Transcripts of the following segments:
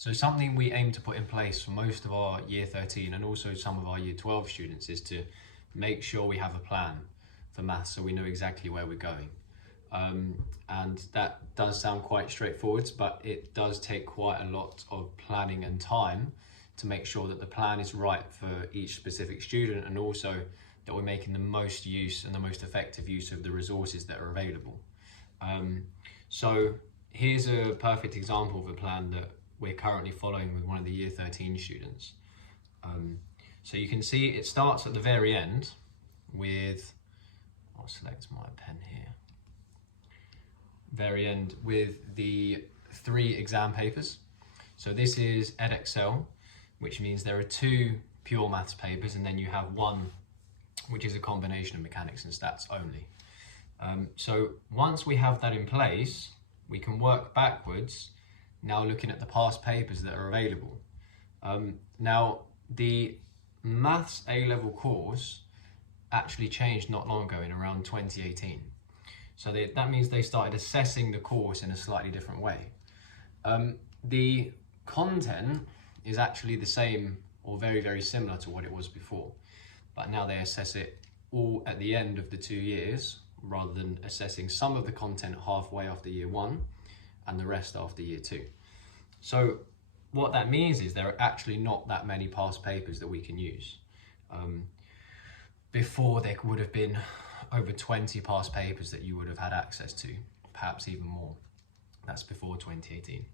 So something we aim to put in place for most of our year 13 and also some of our year 12 students is to make sure we have a plan for maths so we know exactly where we're going. And that does sound quite straightforward, but it does take quite a lot of planning and time to make sure that the plan is right for each specific student, and also that we're making the most use and the most effective use of the resources that are available. So here's a perfect example of a plan that we're currently following with one of the year 13 students. So you can see it starts at the very end with, I'll select my pen here, very end with the 3 exam papers. So this is Edexcel, which means there are 2 pure maths papers, and then you have 1 which is a combination of mechanics and stats only. So once we have that in place, we can work backwards, now looking at the past papers that are available. Now, the Maths A-level course actually changed not long ago, in around 2018. So that means they started assessing the course in a slightly different way. The content is actually the same or very, very similar to what it was before, but now they assess it all at the end of the 2 years, rather than assessing some of the content halfway after year 1 and the rest after year 2. So what that means is there are actually not that many past papers that we can use. Before, there would have been over 20 past papers that you would have had access to, perhaps even more. That's before 2018.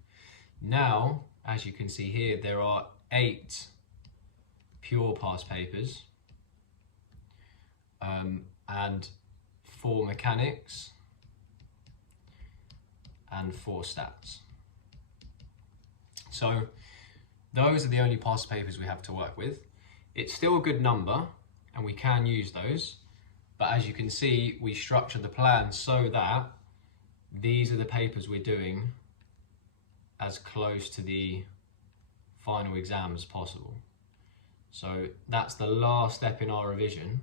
Now, as you can see here, there are 8 pure past papers, and 4 mechanics and 4 stats. So those are the only past papers we have to work with. It's still a good number and we can use those, but as you can see, we structure the plan so that these are the papers we're doing as close to the final exam as possible. So that's the last step in our revision,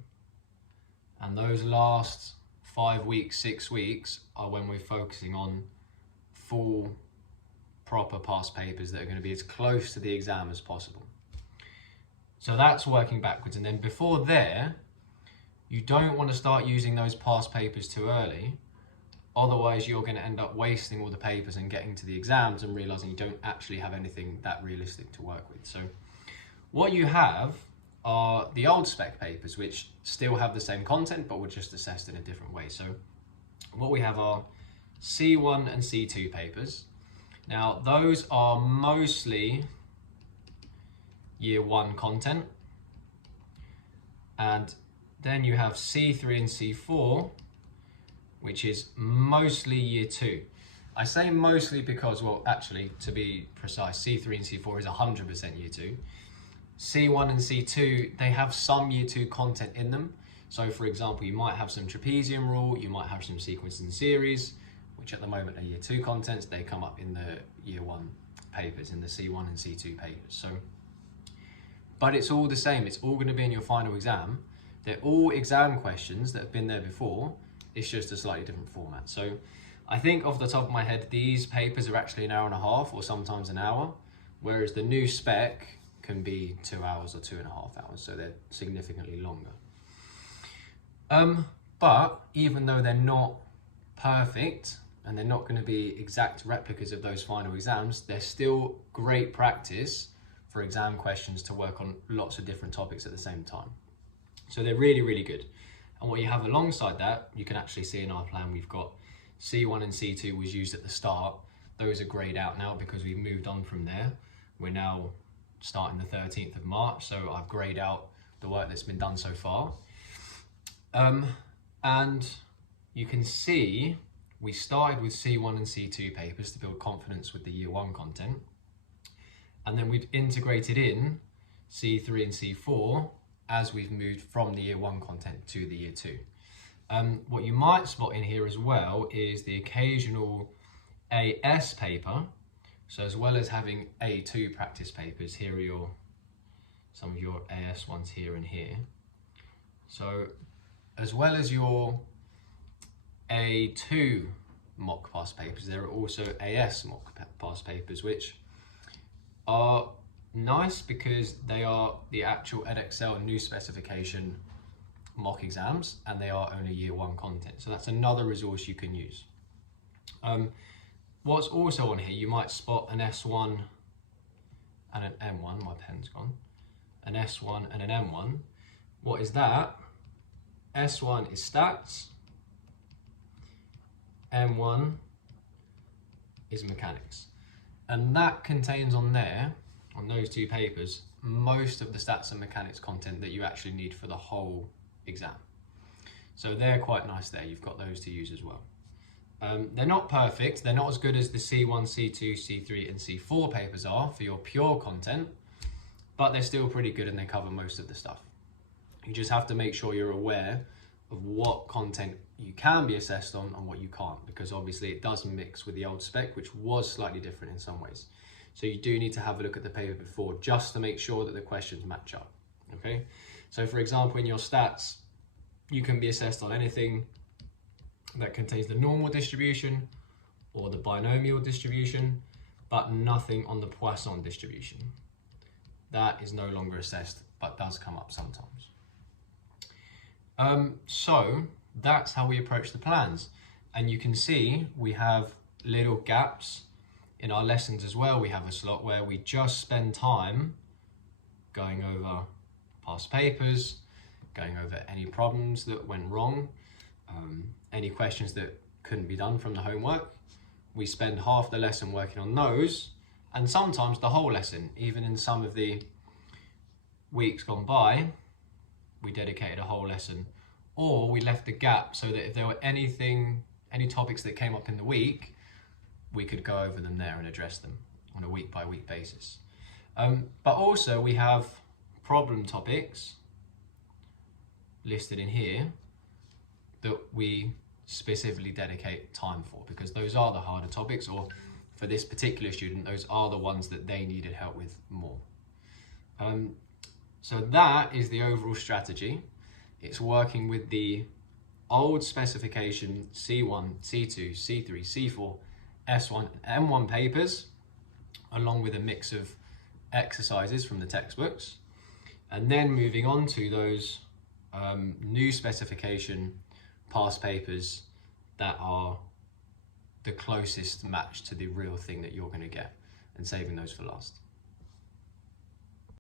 and those last 5 weeks, 6 weeks are when we're focusing on full, proper past papers that are going to be as close to the exam as possible. So that's working backwards, and then before there, you don't want to start using those past papers too early, otherwise you're going to end up wasting all the papers and getting to the exams and realizing you don't actually have anything that realistic to work with. So what you have are the old spec papers, which still have the same content, but were just assessed in a different way. So what we have are C1 and C2 papers. Now, those are mostly year 1 content. And then you have C3 and C4, which is mostly year 2. I say mostly because, well, actually, to be precise, C3 and C4 is 100% year 2. C1 and C2, they have some year 2 content in them. So for example, you might have some trapezium rule, you might have some sequence and series, which at the moment are year 2 contents. They come up in the year 1 papers, in the C1 and C2 papers. So, but it's all the same. It's all going to be in your final exam. They're all exam questions that have been there before. It's just a slightly different format. So I think off the top of my head, these papers are actually an hour and a half or sometimes an hour, whereas the new spec can be 2 hours or 2.5 hours. So they're significantly longer. But even though they're not perfect and they're not going to be exact replicas of those final exams, they're still great practice for exam questions to work on lots of different topics at the same time. So they're really, really good. And what you have alongside that, you can actually see in our plan, we've got C1 and C2 was used at the start. Those are grayed out now because we've moved on from there. We're now starting the 13th of March, so I've grayed out the work that's been done so far. And you can see we started with C1 and C2 papers to build confidence with the year 1 content. And then we've integrated in C3 and C4 as we've moved from the year 1 content to the year 2. What you might spot in here as well is the occasional AS paper. So as well as having A2 practice papers, here are some of your AS ones here and here. So as well as your A2 mock past papers, there are also AS mock past papers, which are nice because they are the actual Edexcel new specification mock exams, and they are only year 1 content. So that's another resource you can use. What's also on here, you might spot an S1 and an M1, my pen's gone, an S1 and an M1. What is that? S1 is stats, M1 is mechanics. And that contains on there, on those 2 papers, most of the stats and mechanics content that you actually need for the whole exam. So they're quite nice there, you've got those to use as well. They're not perfect, they're not as good as the C1, C2, C3 and C4 papers are for your pure content, but they're still pretty good and they cover most of the stuff. You just have to make sure you're aware of what content you can be assessed on and what you can't, because obviously it does mix with the old spec, which was slightly different in some ways. So you do need to have a look at the paper before just to make sure that the questions match up, okay? So for example, in your stats, you can be assessed on anything that contains the normal distribution or the binomial distribution, but nothing on the Poisson distribution. That is no longer assessed, but does come up sometimes. So that's how we approach the plans. And you can see we have little gaps in our lessons as well. We have a slot where we just spend time going over past papers, going over any problems that went wrong, any questions that couldn't be done from the homework. We spend half the lesson working on those, and sometimes the whole lesson. Even in some of the weeks gone by, we dedicated a whole lesson, or we left a gap so that if there were any topics that came up in the week, we could go over them there and address them on a week by week basis. But also we have problem topics listed in here that we specifically dedicate time for, because those are the harder topics, or for this particular student, those are the ones that they needed help with more. So that is the overall strategy. It's working with the old specification C1, C2, C3, C4, S1, and M1 papers, along with a mix of exercises from the textbooks, and then moving on to those new specification past papers that are the closest match to the real thing that you're going to get, and saving those for last.